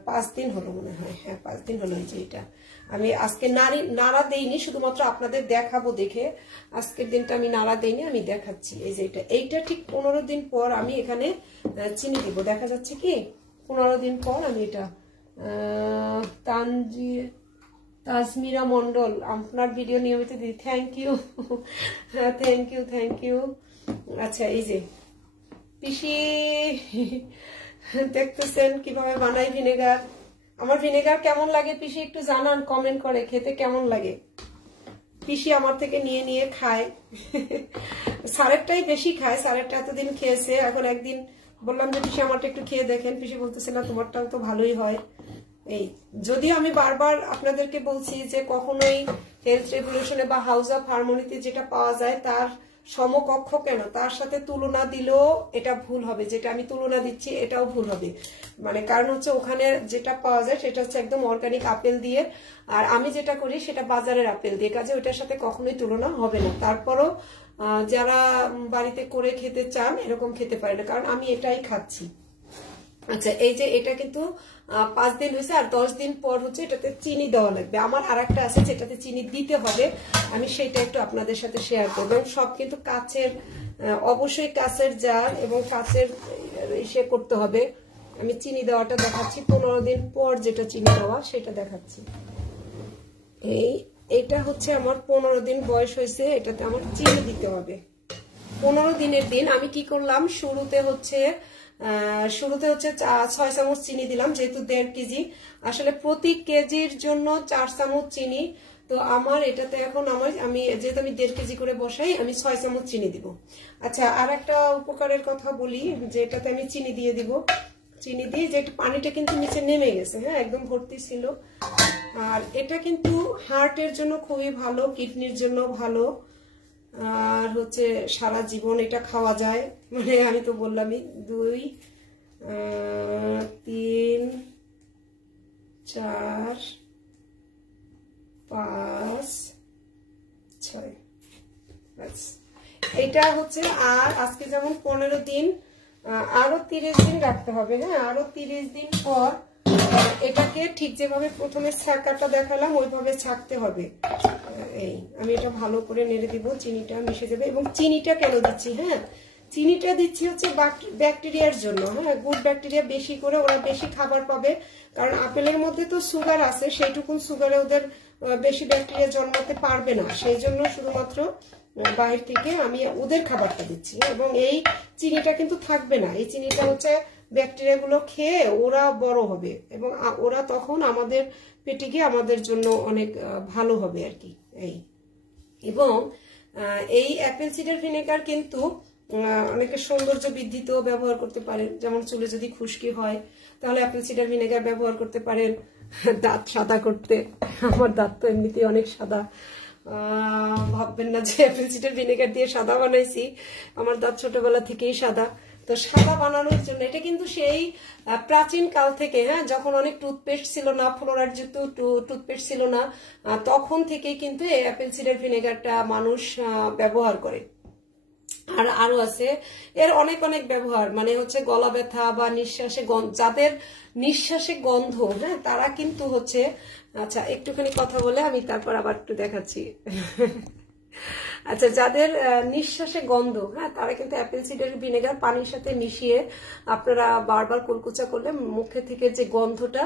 5 দিন হলো মনে হয়। হ্যাঁ, 5 দিন হলো। যে এটা আমি আজকে নাড়া দেইনি, শুধুমাত্র আপনাদের দেখাবো দেখে। আজকের দিনটা আমি নাড়া দেইনি, আমি দেখাচ্ছি। এই যে এইটা ঠিক 15 দিন পর আমি এখানে চিনি দিব। দেখা যাচ্ছে কি 15 দিন পর আমি এটা তাজমিরা মন্ডল, আপনার ভিডিও নিয়মিত দিই, থ্যাংক ইউ। আচ্ছা, এই যে পিসি দেখতেছেন কিভাবে বানাই ভিনেগার। আমার ভিনেগার কেমন লাগে পিসি একটু জানান, কমেন্ট করে, খেতে কেমন লাগে। পিসি আমার থেকে নিয়ে খায়। স্যারেরটাই বেশি খায়, স্যারেরটা এতদিন খেয়েছে। এখন একদিন বললাম যে পিসি আমারটা একটু খেয়ে দেখেন, পিসি বলতেছে না তোমারটাও তো ভালোই হয়। এই যদিও আমি বারবার আপনাদেরকে বলছি যে কখনোই হেলথ রেভলিউশনে বা হাউস অফ হারমোনিতে যেটা পাওয়া যায় তার সমকক্ষ কেন, তার সাথে তুলনা দিলেও এটা ভুল হবে। যেটা আমি তুলনা দিচ্ছি এটাও ভুল হবে, মানে কারণ হচ্ছে ওখানে যেটা পাওয়া যায় সেটা হচ্ছে একদম অর্গানিক আপেল দিয়ে, আর আমি যেটা করি সেটা বাজারের আপেল দিয়ে, কাজে ওইটার সাথে কখনোই তুলনা হবে না। তারপরও যারা বাড়িতে করে খেতে চান এরকম খেতে পারে না, কারণ আমি এটাই খাচ্ছি। আচ্ছা, এই যে এটা কিন্তু 5 দিন হয়েছে, আর 10 দিন পর হচ্ছে এটাতে চিনি দেওয়া লাগবে। আমার আর একটা আছে যেটাতে চিনি দিতে হবে, আমি সেটা একটু আপনাদের সাথে শেয়ার করবো। সব কিন্তু কাচের, অবশ্যই কাচের জার এবং কাচের ইসে করতে হবে। আমি চিনি দেওয়াটা দেখাচ্ছি, 15 দিন পর যেটা চিনি দেওয়া সেটা দেখাচ্ছি। এটা হচ্ছে আমার 15 দিন বয়স হয়েছে, এটাতে আমার চিনি দিতে হবে। 15 দিনের দিন আমি কি করলাম, শুরুতে হচ্ছে 6 চামচ চিনি দিলাম, যেহেতু 1.5 কেজি, আসলে প্রতি কেজির জন্য 4 চামচ চিনি। তো আমার এটাতে এখন আমি যেহেতু আমি 1.5 কেজি করে বসাই, আমি 6 চামচ চিনি দিব। আচ্ছা, আর একটা উপকারের কথা বলি, যে এটাতে আমি চিনি দিয়ে দিব। চিনি দিয়ে যে পানিটা কিন্তু নিচে নেমে গেছে, হ্যাঁ, একদম ভর্তি ছিল। আর এটা কিন্তু হার্টের জন্য খুবই ভালো, কিডনির জন্য ভালো, আর হচ্ছে সারা জীবন এটা খাওয়া যায়। মানে আমি তো বললামই 2, 3, 4, 5, 6, ব্যাস। এটা হচ্ছে, আর আজকে যেমন 15 দিন, আরো 30 দিন রাখতে হবে, হ্যাঁ, আরো 30 দিন পর এটাকে ঠিক যেভাবে প্রথমে ছাঁকাটা দেখালাম ওইভাবে ছাঁকতে হবে। এই আমি এটা ভালো করে নেড়ে দিব, চিনিটা মিশে যাবে। এবং চিনিটা কেন দিচ্ছি, হ্যাঁ, চিনিটা দিচ্ছি হচ্ছে ব্যাকটেরিয়ার জন্য, হ্যাঁ, গুড ব্যাকটেরিয়া বেশি করে, ওরা বেশি খাবার পাবে। কারণ আপেলের মধ্যে তো সুগার আছে, সেইটুকুন সুগারে ওদের বেশি ব্যাকটেরিয়া জন্মাতে পারবে না, সেই জন্য শুধুমাত্র বাইরে থেকে আমি ওদের খাবারটা দিচ্ছি। এবং এই চিনিটা কিন্তু থাকবে না, এই চিনিটা হচ্ছে ব্যাকটেরিয়া গুলো খেয়ে ওরা বড় হবে, এবং ওরা তখন আমাদের পেটে গিয়ে আমাদের জন্য অনেক ভালো হবে আর কি। এই এবং এই অ্যাপেল সিডার ভিনেগার কিন্তু অনেকে সৌন্দর্য বৃদ্ধিতেও ব্যবহার করতে পারেন। যেমন চুলে যদি খুশকি হয় তাহলে অ্যাপেল সিডার ভিনেগার ব্যবহার করতে পারেন। দাঁত সাদা করতে, আমার দাঁত তো এমনিতেই অনেক সাদা, ভাববেন না যে অ্যাপেল সিডার ভিনেগার দিয়ে সাদা বানাইছি, আমার দাঁত ছোটবেলা থেকেই সাদা। তো সাদা বানানোর জন্য এটা কিন্তু সেই প্রাচীন কাল থেকে, হ্যাঁ, যখন অনেক টুথপেস্ট ছিল না, ফ্লোরাইড যুক্ত টুথপেস্ট ছিল না, তখন থেকেই কিন্তু এই অ্যাপেল সিডার ভিনেগারটা মানুষ ব্যবহার করে। আর আরো আছে এর অনেক অনেক ব্যবহার, মানে হচ্ছে গলা ব্যথা বা নিঃশ্বাসে যাদের নিঃশ্বাসে গন্ধ, হ্যাঁ, তারা কিন্তু হচ্ছে, আচ্ছা একটুখানি কথা বলে আমি তারপর আবার একটু দেখাচ্ছি। আচ্ছা, যাদের নিঃশ্বাসে গন্ধ, হ্যাঁ, তারা কিন্তু অ্যাপেল সিডার ভিনেগার পানির সাথে মিশিয়ে আপনারা বারবার কুলকুচা করলে মুখে থেকে যে গন্ধটা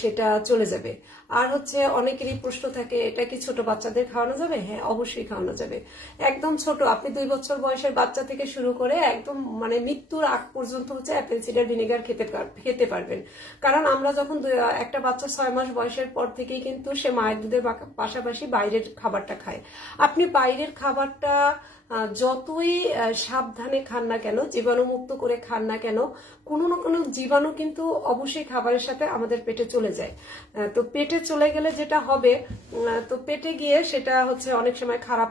সেটা চলে যাবে। আর হচ্ছে অনেকেরই প্রশ্ন থাকে, এটা কি ছোট বাচ্চাদের খাওয়ানো যাবে? হ্যাঁ, অবশ্যই খাওয়ানো যাবে। একদম ছোট, আপনি 2 বছর বয়সের বাচ্চা থেকে শুরু করে একদম মানে মৃত্যুর আগ পর্যন্ত হচ্ছে অ্যাপেল সিডার ভিনেগার খেতে পারবেন। কারণ আমরা যখন একটা বাচ্চা 6 মাস বয়সের পর থেকেই কিন্তু সে মায়ের দুধের পাশাপাশি বাইরের খাবারটা খায়। আপনি বাইরের খাবারটা যতই সাবধানে খান না কেন, জীবাণুমুক্ত করে খান না কেন, কোনো না কোনো জীবাণু কিন্তু অবশ্যই খাবারের সাথে আমাদের পেটে চলে যায়। তো পেটে চলে গেলে যেটা হবে, তো পেটে গিয়ে সেটা হচ্ছে অনেক সময় খারাপ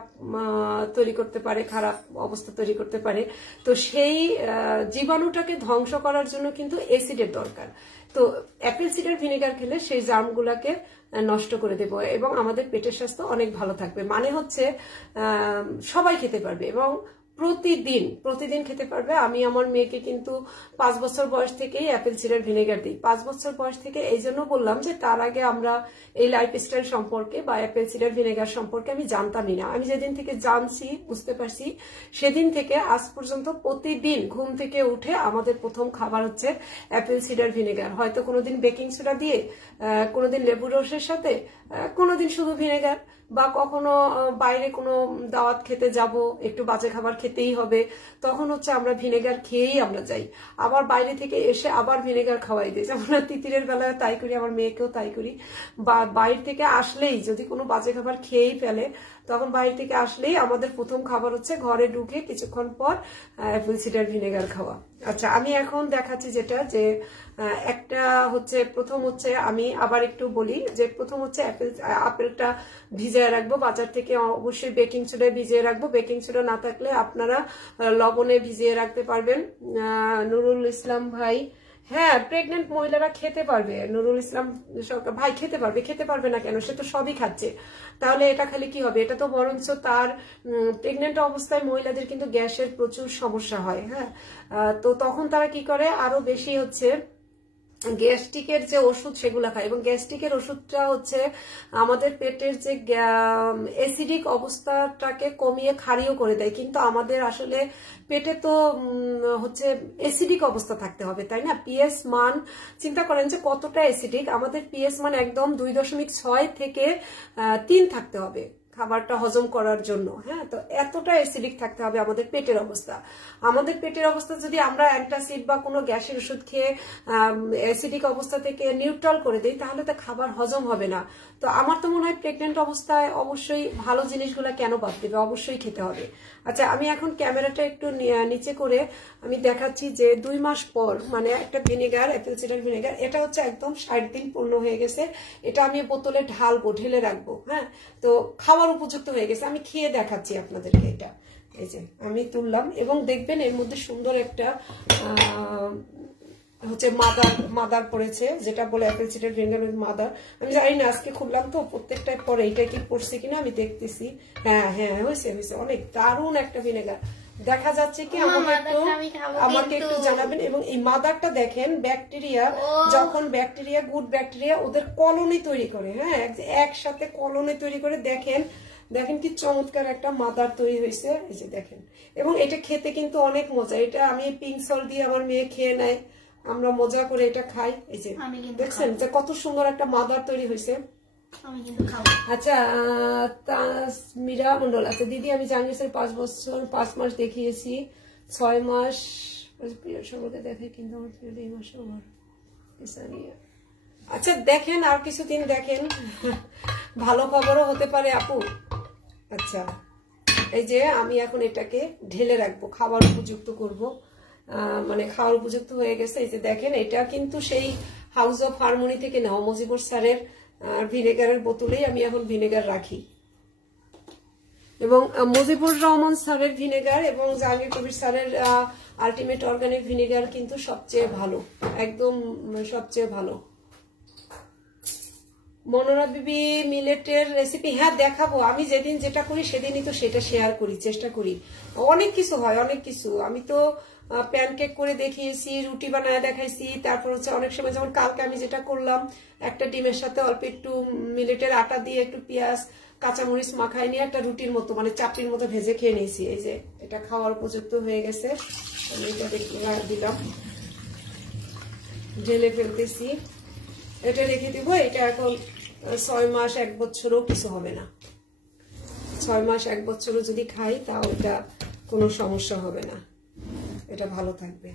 তৈরি করতে পারে, খারাপ অবস্থা তৈরি করতে পারে। তো সেই জীবাণুটাকে ধ্বংস করার জন্য কিন্তু অ্যাসিডের দরকার। তো অ্যাপেল সিডার ভিনেগার খেলে সেই জার্মগুলোকে নষ্ট করে দেব এবং আমাদের পেটের স্বাস্থ্য অনেক ভালো থাকবে। মানে হচ্ছে সবাই খেতে পারবে এবং প্রতিদিন খেতে পারবে। আমি আমার মেয়েকে কিন্তু 5 বছর বয়স থেকেই অ্যাপেল সিডার ভিনেগার দিই। 5 বছর বয়স থেকে এই জন্য বললাম যে তার আগে আমরা এই লাইফস্টাইল সম্পর্কে বা অ্যাপেল সিডার ভিনেগার সম্পর্কে আমি জানতামই না। আমি যেদিন থেকে জানছি, বুঝতে পারছি, সেদিন থেকে আজ পর্যন্ত প্রতিদিন ঘুম থেকে উঠে আমাদের প্রথম খাবার হচ্ছে অ্যাপেল সিডার ভিনেগার। হয়তো কোনোদিন বেকিং সোডা দিয়ে, কোনোদিন লেবুর রসের সাথে, কোনোদিন শুধু ভিনেগার, বা কখনো বাইরে কোনো দাওয়াত খেতে যাব, একটু বাজে খাবার খেতেই হবে, তখন হচ্ছে আমরা ভিনেগার খেয়েই আমরা যাই। আবার বাইরে থেকে এসে আবার ভিনেগার খাওয়াই দিই, যেমন তিতিরের বেলায় তাই করি, আমার মেয়েকেও তাই করি। বা বাইরে থেকে আসলেই যদি কোনো বাজে খাবার খেয়েই ফেলে, তখন বাইরে থেকে আসলেই আমাদের প্রথম খাবার হচ্ছে ঘরে ঢুকে কিছুক্ষণ পর অ্যাপেল সিডার ভিনেগার খাওয়া। আচ্ছা, আমি এখন দেখাচ্ছি যেটা, যে একটা হচ্ছে প্রথম হচ্ছে আমি আবার একটু বলি যে প্রথম হচ্ছে আপেলটা ভিজিয়ে রাখবো। বাজার থেকে অবশ্যই বেকিং সোডায় ভিজিয়ে রাখবো। বেকিং সোডা না থাকলে আপনারা লবণে ভিজিয়ে রাখতে পারবেন। নুরুল ইসলাম ভাই, হ্যাঁ, প্রেগনেন্ট মহিলারা খেতে পারবে। নুরুল ইসলাম সরকার ভাই খেতে পারবে না কেন? সে তো সবই খাচ্ছে। তাহলে এটা খালি কি হবে? এটা তো বরঞ্চ তার প্রেগনেন্ট অবস্থায় মহিলাদের কিন্তু গ্যাসের প্রচুর সমস্যা হয়। হ্যাঁ, তো তখন তারা কি করে, আরো বেশি হচ্ছে গ্যাস্ট্রিকের যে ওষুধ সেগুলা খায়। এবং গ্যাস্ট্রিকের ওষুধটা হচ্ছে আমাদের পেটের যে অ্যাসিডিক অবস্থাটাকে কমিয়ে ক্ষারীয় করে দেয়। কিন্তু আমাদের আসলে পেটে তো হচ্ছে অ্যাসিডিক অবস্থা থাকতে হবে, তাই না? পিএস মান চিন্তা করেন যে কতটা অ্যাসিডিক। আমাদের পিএস মান একদম 2.6 থেকে 3 থাকতে হবে। খাবারটা হজম করার জন্য। হ্যাঁ, তো এতটা অ্যাসিডিক থাকতে হবে আমাদের পেটের অবস্থা। আমাদের পেটের অবস্থা যদি আমরা অ্যান্টাসিড বা কোনো গ্যাসের ওষুধ খেয়ে অ্যাসিডিক অবস্থা থেকে নিউট্রাল করে দিই, তাহলে তো খাবার হজম হবে না। তো আমার তো মনে হয় প্রেগনেন্ট অবস্থায় অবশ্যই ভালো জিনিসগুলো কেন বাদ দেবে, অবশ্যই খেতে হবে। আচ্ছা, আমি এখন ক্যামেরাটা একটু নিচে করে আমি দেখাচ্ছি যে 2 মাস পর, মানে একটা ভিনেগার, অ্যাপেল সিডার ভিনেগার, এটা হচ্ছে একদম 60 দিন পূর্ণ হয়ে গেছে। এটা আমি বোতলে ঢেলে রাখবো। হ্যাঁ, তো খাওয়ার উপযুক্ত হয়ে গেছে। আমি খেয়ে দেখাচ্ছি আপনাদেরকে। এটা এই যে আমি তুললাম, এবং দেখবেন এর মধ্যে সুন্দর একটা হচ্ছে মাদার পড়েছে, যেটা বলে অ্যাপেল সিডার ভিনেগারের মাদার। আমি জানি না, আজকে খুললাম তো প্রত্যেকটাই পরে এইটা কি পড়ছে কিনা আমি দেখতেছি। হ্যাঁ হ্যাঁ, হয়েছে, অনেক দারুণ একটা ভিনেগার দেখা যাচ্ছে। কি আমাকে একটু জানাবেন। এবং এই মাদারটা দেখেন, ব্যাকটেরিয়া, যখন ব্যাকটেরিয়া, গুড ব্যাকটেরিয়া ওদের কলোনি তৈরি করে, হ্যাঁ, একসাথে কলোনি তৈরি করে, দেখেন কি চমৎকার একটা মাদার তৈরি হয়েছে। এই যে দেখেন, এবং এটা খেতে কিন্তু অনেক মজা। এটা আমি পিঙ্ক সল্ট দিয়ে আমার মেয়ে খেয়ে নেয়, আমরা মজা করে এটা খাই। এই যে দেখছেন যে কত সুন্দর একটা মাদার তৈরি হয়েছে। আচ্ছা, তাসমিরা মন্ডল, আচ্ছা দিদি, আমি জানিয়েছি 5 বছর 5 মাস দেখিয়েছি, 6 মাস সম্পর্কে দেখে, কিন্তু আমার এই মাসে আমার। আচ্ছা দেখেন, আর কিছুদিন দেখেন, ভালো খবরও হতে পারে আপু। আচ্ছা, এই যে আমি এখন এটাকে ঢেলে রাখবো, খাবার উপযুক্ত করব, মানে খাওয়ার উপযুক্ত হয়ে গেছে। এই যে দেখেন, এটা কিন্তু সেই হাউস অফ হারমোনি থেকে নেওয়া মজিবুর স্যারের ভিনেগারের বোতলেই আমি এখন ভিনেগার রাখি। এবং মজিবুর রহমান স্যারের ভিনেগার এবং জাহাঙ্গীর কবির স্যারের আলটিমেট অর্গানিক ভিনেগার কিন্তু সবচেয়ে ভালো, একদম সবচেয়ে ভালো। মনোরা বিবি মিলেটের রেসিপি, হ্যাঁ দেখাবো। আমি যেদিন যেটা করি সেদিনই তো সেটা শেয়ার করি, চেষ্টা করি। অনেক কিছু হয়, অনেক কিছু। আমি তো প্যানকেক করে দেখিয়েছি, রুটি বানায় দেখাইছি, তারপর হচ্ছে অনেক সময়, যেমন কালকে আমি যেটা করলাম, একটা ডিমের সাথে অল্প একটু মিলেটের আটা দিয়ে একটু পেঁয়াজ কাঁচামরিচ মাখাই নিয়ে একটা রুটির মতো, মানে চাপটির মতো ভেজে খেয়ে নিয়েছি। এই যে এটা খাওয়ার উপযুক্ত হয়ে গেছে। আমি এটা দিলাম, ঢেলে ফেলতেছি, এটা রেখে দিব। এটা এখন 6 মাস 1 বছরও কিছু হবে না। 6 মাস 1 বছরও যদি খাই, তাও এটা কোনো সমস্যা হবে না, এটা ভালো থাকবে।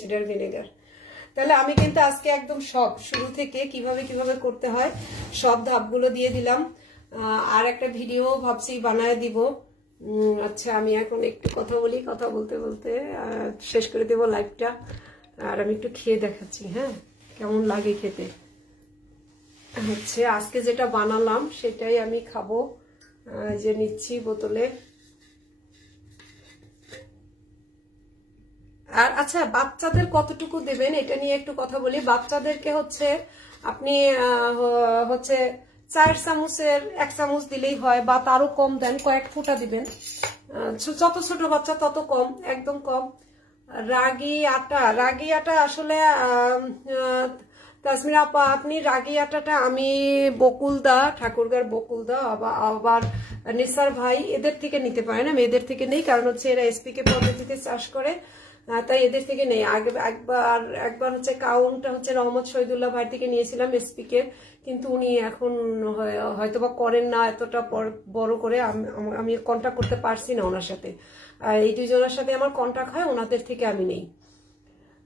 Cider vinegar. তাহলে আমি কিন্তু আজকে একদম সব শুরু থেকে কিভাবে করতে হয় সব ধাপগুলো দিয়ে দিলাম। আর একটা ভিডিও ভাবছি বানায় দিব। আচ্ছা, আমি এখন একটু কথা বলি, কথা বলতে বলতে শেষ করে দেব লাইভটা। আর আমি একটু খেয়ে দেখাচ্ছি, হ্যাঁ, কেমন লাগে খেতে। হচ্ছে আজকে যেটা বানালাম সেটাই আমি খাবো। যে নিচ্ছি বোতলে। আর আচ্ছা, বাচ্চাদের কতটুকু দেবেন এটা নিয়ে একটু কথা বলি। বাচ্চাদেরকে হচ্ছে আপনি হচ্ছে 4 চামচের 1 চামচ দিলেই হয়, বা তারও কম দেন, কয়েক ফোঁটা দিবেন। যত ছোট বাচ্চা তত কম, একদম কম। রাগি আটা আসলে তাসমিরা আপা, আপনি রাগি আটাটা আমি বকুলদা, ঠাকুরগার বকুলদা, আবার নিসার ভাই এদের থেকে নিতে পারেন। আমি এদের থেকে নেই, কারণ হচ্ছে এরা এসপিকে পদ্ধতিতে চাষ করে, তাই এদের থেকে নেই। একবার হচ্ছে কাউন্টটা হচ্ছে রহমত শহীদুল্লাহ ভাই থেকে নিয়েছিলাম এসপিকে, কিন্তু উনি এখন হয়তোবা করেন না এতটা বড় করে। আমি কন্ট্যাক্ট করতে পারছি না ওনার সাথে। এই 2 জনের সাথে আমার কন্ট্যাক্ট হয়, ওনাদের থেকে আমি নেই।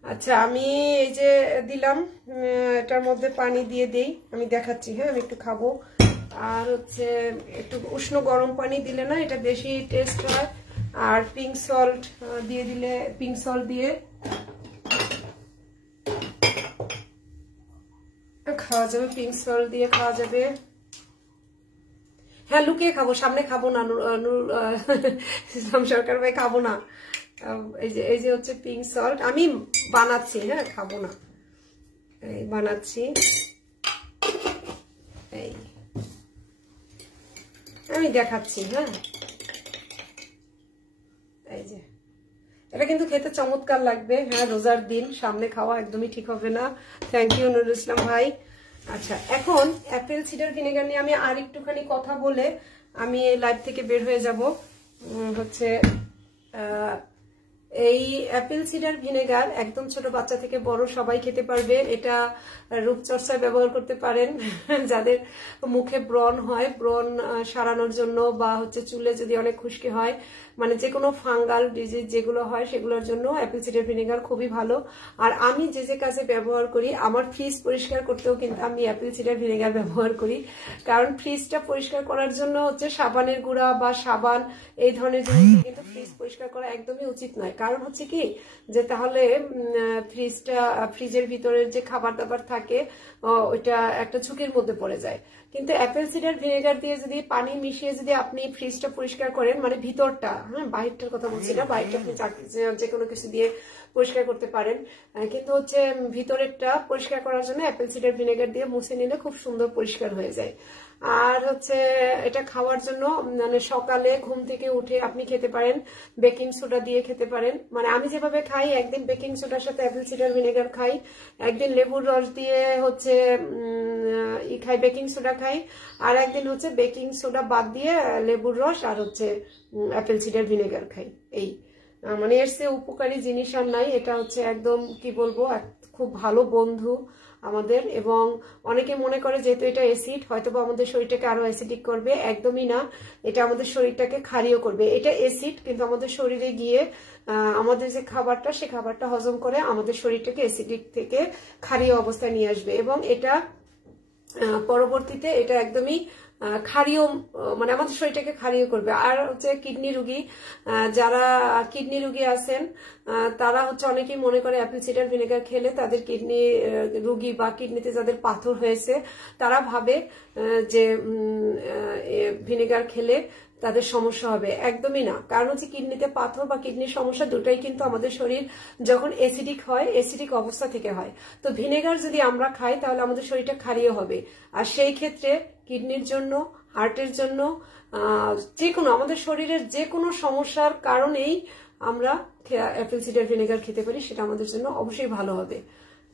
আচ্ছা, আমি এই যে দিলাম, এটার মধ্যে পানি দিয়ে দেই, আমি দেখাচ্ছি। হ্যাঁ, আমি একটু খাবো। আর হচ্ছে একটু উষ্ণ গরম পানি দিলে না এটা বেশি টেস্ট হয়। আর পিঙ্ক সল্ট দিয়ে দিলে, পিঙ্ক সল্ট দিয়ে খাওয়া যাবে, পিঙ্ক সল্ট দিয়ে খাওয়া যাবে। হ্যাঁ, লুকিয়ে খাবো, সামনে খাবো না, ইসলাম সরকার ভাই, খাবো না। এই যে হচ্ছে পিঙ্ক সল্ট, আমি বানাচ্ছি, হ্যাঁ, খাবো না, এই বানাচ্ছি। এই আমি দেখাচ্ছি। হ্যাঁ, এই যে এটা কিন্তু খেতে চমৎকার লাগবে। হ্যাঁ, রোজার দিন সামনে খাওয়া একদমই ঠিক হবে না। থ্যাংক ইউ নুরুল ইসলাম ভাই। আচ্ছা, এখন অ্যাপেল সিডার ভিনেগার নিয়ে আমি আর একটুখানি কথা বলে আমি এই লাইভ থেকে বের হয়ে যাব। হচ্ছে এই অ্যাপেল সিডার ভিনেগার একদম ছোট বাচ্চা থেকে বড় সবাই খেতে পারবে। এটা রূপচর্চায় ব্যবহার করতে পারেন যাদের মুখে ব্রণ হয়, ব্রণ সারানোর জন্য, বা হচ্ছে চুলে যদি অনেক খুশকি হয়, মানে যে কোনো ফাঙ্গাল ডিজিজ যেগুলো হয় সেগুলোর জন্য অ্যাপেল সিডার ভিনেগার খুবই ভালো। আর আমি যে যে কাজে ব্যবহার করি, আমার ফ্রিজ পরিষ্কার করতেও কিন্তু আমি অ্যাপেল সিডার ভিনেগার ব্যবহার করি। কারণ ফ্রিজটা পরিষ্কার করার জন্য হচ্ছে সাবানের গুঁড়া বা সাবান এই ধরনের জিনিস কিন্তু ফ্রিজ পরিষ্কার করা একদমই উচিত নয়। কারণ হচ্ছে কি, যে তাহলে ফ্রিজের ভিতরের যে খাবার দাবার থাকে ওইটা একটা ঝুঁকির মধ্যে পড়ে যায়। কিন্তু অ্যাপেল সিডার ভিনেগার দিয়ে যদি পানি মিশিয়ে যদি আপনি ফ্রিজটা পরিষ্কার করেন, মানে ভিতরটা, হ্যাঁ বাহিরটার কথা বলছি না, বাহিরটা আপনি যে কোনো কিছু দিয়ে পরিষ্কার করতে পারেন, কিন্তু হচ্ছে ভিতরেরটা পরিষ্কার করার জন্য অ্যাপেল সিডার ভিনেগার দিয়ে মুছে নিলে খুব সুন্দর পরিষ্কার হয়ে যায়। আর হচ্ছে এটা খাওয়ার জন্য মানে সকালে ঘুম থেকে উঠে আপনি খেতে পারেন, বেকিং সোডা দিয়ে খেতে পারেন। মানে আমি যেভাবে খাই, একদিন বেকিং সোডার সাথে অ্যাপেল সিডার ভিনেগার খাই, একদিন লেবুর রস দিয়ে হচ্ছে খাই, বেকিং সোডা খাই, আর একদিন হচ্ছে বেকিং সোডা বাদ দিয়ে লেবুর রস আর হচ্ছে অ্যাপেল সিডার ভিনেগার খাই। এই মানে এর চেয়ে উপকারী জিনিস আর নাই। এটা হচ্ছে একদম কি বলবো, খুব ভালো বন্ধু আমাদের। এবং অনেকে মনে করে যেহেতু এটা অ্যাসিড, হয়তোবা আমাদের শরীরটাকে আরো অ্যাসিডিক করবে। একদমই না, এটা আমাদের শরীরটাকে ক্ষারীয় করবে। এটা অ্যাসিড, কিন্তু আমাদের শরীরে গিয়ে আমাদের যে খাবারটা, সে খাবারটা হজম করে আমাদের শরীরটাকে অ্যাসিডিক থেকে ক্ষারীয় অবস্থায় নিয়ে আসবে। এবং এটা পরবর্তীতে এটা একদমই ক্ষারীয়, মানে আমাদের শরীরটাকে ক্ষারীয় করবে। আর হচ্ছে কিডনি রোগী, যারা কিডনি রোগী আছেন তারা হচ্ছে অনেকেই মনে করে অ্যাপেল সিডার ভিনেগার খেলে তাদের কিডনি রোগী বা কিডনিতে যাদের পাথর হয়েছে তারা ভাবে যে ভিনেগার খেলে তাদের সমস্যা হবে। একদমই না। কারণ হচ্ছে কিডনিতে পাথর বা কিডনির সমস্যা দুটাই কিন্তু আমাদের শরীর যখন অ্যাসিডিক হয়, অ্যাসিডিক অবস্থা থেকে হয়। তো ভিনেগার যদি আমরা খাই তাহলে আমাদের শরীরটা ক্ষারীয় হবে। আর সেই ক্ষেত্রে কিডনির জন্য, হার্টের জন্য, যে কোনো আমাদের শরীরের যে কোনো সমস্যার কারণেই আমরা অ্যাপেল সিডার ভিনেগার খেতে পারি, সেটা আমাদের জন্য অবশ্যই ভালো হবে।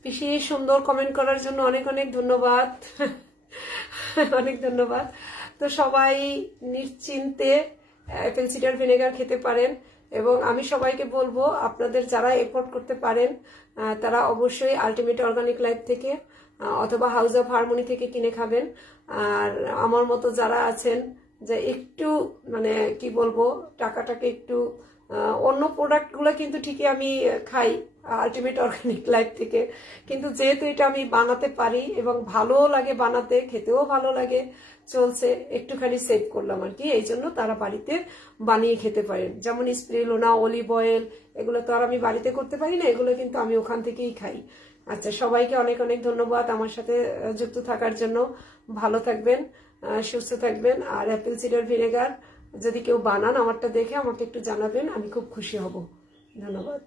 পিসি সুন্দর কমেন্ট করার জন্য অনেক অনেক ধন্যবাদ। অনেক ধন্যবাদ। তো সবাই নিশ্চিন্তে অ্যাপেল সিডার ভিনেগার খেতে পারেন। এবং আমি সবাইকে বলবো, আপনাদের যারা এফোর্ড করতে পারেন তারা অবশ্যই আলটিমেট অর্গানিক লাইফ থেকে অথবা হাউস অফ হারমোনি থেকে কিনে খাবেন। আর আমার মতো যারা আছেন যে একটু মানে কি বলবো, টাকাটাকে একটু অন্য প্রোডাক্টগুলো কিন্তু ঠিকই আমি খাই আলটিমেট অর্গানিক লাইফ থেকে, কিন্তু যেহেতু এটা আমি বানাতে পারি এবং ভালো লাগে বানাতে, খেতেও ভালো লাগে, চলছে, একটুখানি সেভ করলাম আর কি। এই জন্য তারা বাড়িতে বানিয়ে খেতে পারেন। যেমন স্প্রিলুনা, অলিভ অয়েল, এগুলো তো আর আমি বাড়িতে করতে পারি না, এগুলো কিন্তু আমি ওখান থেকেই খাই। আচ্ছা, সবাইকে অনেক অনেক ধন্যবাদ আমার সাথে যুক্ত থাকার জন্য। ভালো থাকবেন, সুস্থ থাকবেন। আর অ্যাপেল সিডার ভিনেগার যদি কেউ বানান আমারটা দেখে আমাকে একটু জানাবেন, আমি খুব খুশি হব। ধন্যবাদ।